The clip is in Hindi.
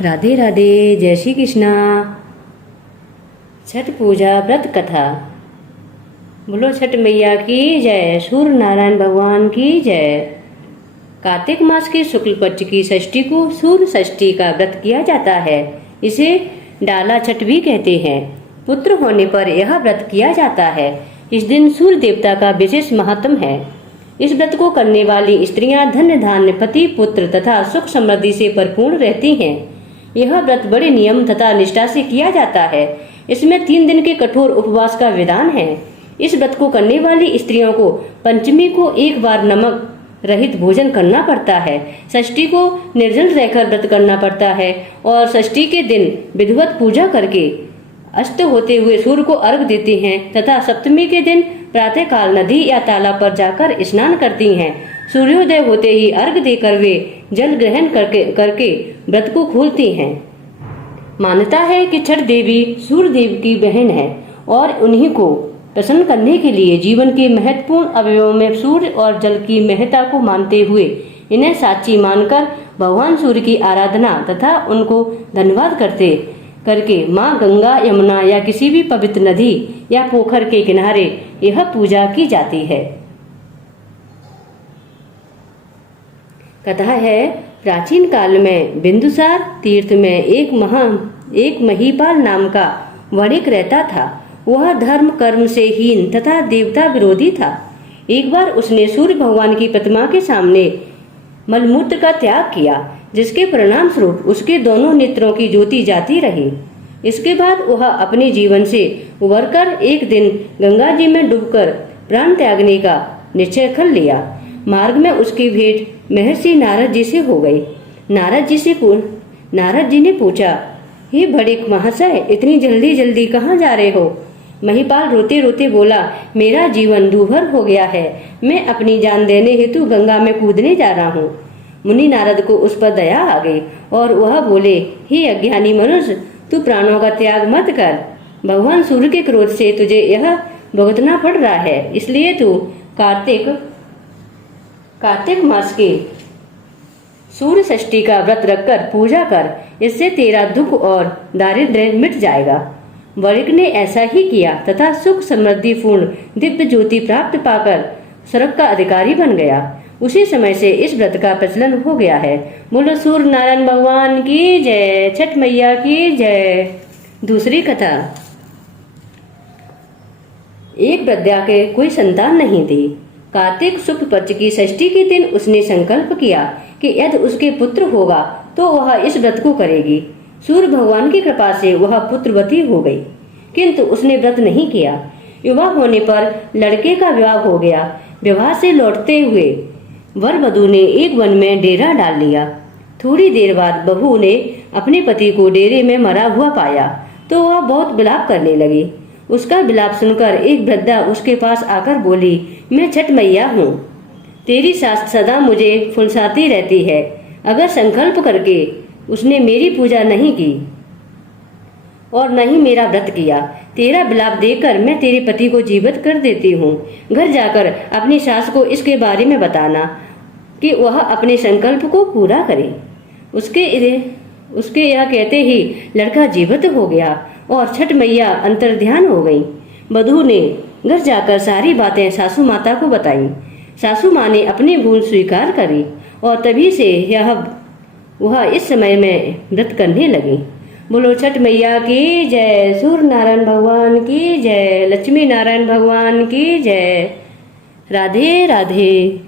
राधे राधे, जय श्री कृष्णा। छठ पूजा व्रत कथा। बोलो छठ मैया की जय, सूर्य नारायण भगवान की जय। कार्तिक मास के शुक्ल पक्ष की षष्ठी को सूर्य षष्ठी का व्रत किया जाता है। इसे डाला छठ भी कहते हैं। पुत्र होने पर यह व्रत किया जाता है। इस दिन सूर्य देवता का विशेष महत्व है। इस व्रत को करने वाली स्त्रियां धन्य धान्य, पति, पुत्र तथा सुख समृद्धि से परिपूर्ण रहती हैं। यह व्रत बड़े नियम तथा निष्ठा से किया जाता है। इसमें 3 दिन के कठोर उपवास का विधान है। इस व्रत को करने वाली स्त्रियों को पंचमी को एक बार नमक रहित भोजन करना पड़ता है। षष्ठी को निर्जल रहकर व्रत करना पड़ता है और षष्ठी के दिन विधिवत पूजा करके अस्त होते हुए सूर्य को अर्घ देते हैं तथा सप्तमी के दिन प्रातः काल नदी या तालाब पर जाकर स्नान करती हैं। सूर्योदय होते ही अर्घ देकर वे जल ग्रहण करके व्रत को खोलती हैं। मान्यता है कि छठ देवी सूर्य देव की बहन है और उन्हीं को प्रसन्न करने के लिए जीवन के महत्वपूर्ण अवयवों में सूर्य और जल की महत्ता को मानते हुए इन्हें साक्षी मानकर भगवान सूर्य की आराधना तथा उनको धन्यवाद करके माँ गंगा, यमुना या किसी भी पवित्र नदी या पोखर के किनारे यह पूजा की जाती है। कथा है, प्राचीन काल में बिंदुसार तीर्थ में एक महीपाल नाम का वणिक रहता था। वह धर्म कर्म से हीन तथा देवता विरोधी था। एक बार उसने सूर्य भगवान की प्रतिमा के सामने मलमूत्र का त्याग किया, जिसके परिणाम स्वरूप उसके दोनों नेत्रों की ज्योति जाती रही। इसके बाद वह अपने जीवन से उबरकर एक दिन गंगा जी में डूबकर प्राण त्यागने का निश्चय कर लिया। मार्ग में उसकी भेंट महर्षि नारद जी से हो गई। नारद जी ने पूछा, हे भड़िक महाशय, इतनी जल्दी कहाँ जा रहे हो? महिपाल रोते रोते बोला, मेरा जीवन दूभर हो गया है। मैं अपनी जान देने हेतु गंगा में कूदने जा रहा हूँ। मुनि नारद को उस पर दया आ गई और वह बोले, हे अज्ञानी मनुष्य, तू प्राणों का त्याग मत कर। भगवान सूर्य के क्रोध से तुझे यह भुगतना पड़ रहा है। इसलिए तू कार्तिक मास के सूर्य षष्ठी का व्रत रखकर पूजा कर। इससे तेरा दुख और दारिद्र्य मिट जाएगा। वणिक ने ऐसा ही किया तथा सुख समृद्धि पूर्ण दिव्य ज्योति प्राप्त पाकर स्वर्ग का अधिकारी बन गया। उसी समय से इस व्रत का प्रचलन हो गया है। बोलो सूर्य नारायण भगवान की जय, छठ मैया की जय। दूसरी कथा। एक वृद्धा के कोई संतान नहीं थी। कार्तिक शुक्ल पक्ष की षष्ठी के दिन उसने संकल्प किया कि यदि उसके पुत्र होगा तो वह इस व्रत को करेगी। सूर्य भगवान की कृपा से वह पुत्रवती हो गई, किंतु उसने व्रत नहीं किया। युवा होने पर लड़के का विवाह हो गया। विवाह से लौटते हुए वर वधू ने एक वन में डेरा डाल लिया। थोड़ी देर बाद बहू ने अपने पति को डेरे में मरा हुआ पाया तो वह बहुत विलाप करने लगी। उसका विलाप सुनकर एक वृद्धा उसके पास आकर बोली, मैं छठ मैया हूँ। तेरी सास सदा मुझे फुलसाती रहती है। अगर संकल्प करके उसने मेरी पूजा नहीं की और न ही मेरा व्रत किया, तेरा विलाप देखकर मैं तेरे पति को जीवित कर देती हूँ। घर जाकर अपनी सास को इसके बारे में बताना कि वह अपने संकल्प को पूरा करे। उसके यह कहते ही लड़का जीवित हो गया और छठ मैया अंतर्ध्यान हो गई। वधू ने घर जाकर सारी बातें सासू माता को बताई। सासू माँ ने अपनी भूल स्वीकार करी और तभी से वह इस समय में व्रत करने लगी। बोलो छठ मैया की जय, सूर्य नारायण भगवान की जय, लक्ष्मी नारायण भगवान की जय। राधे राधे।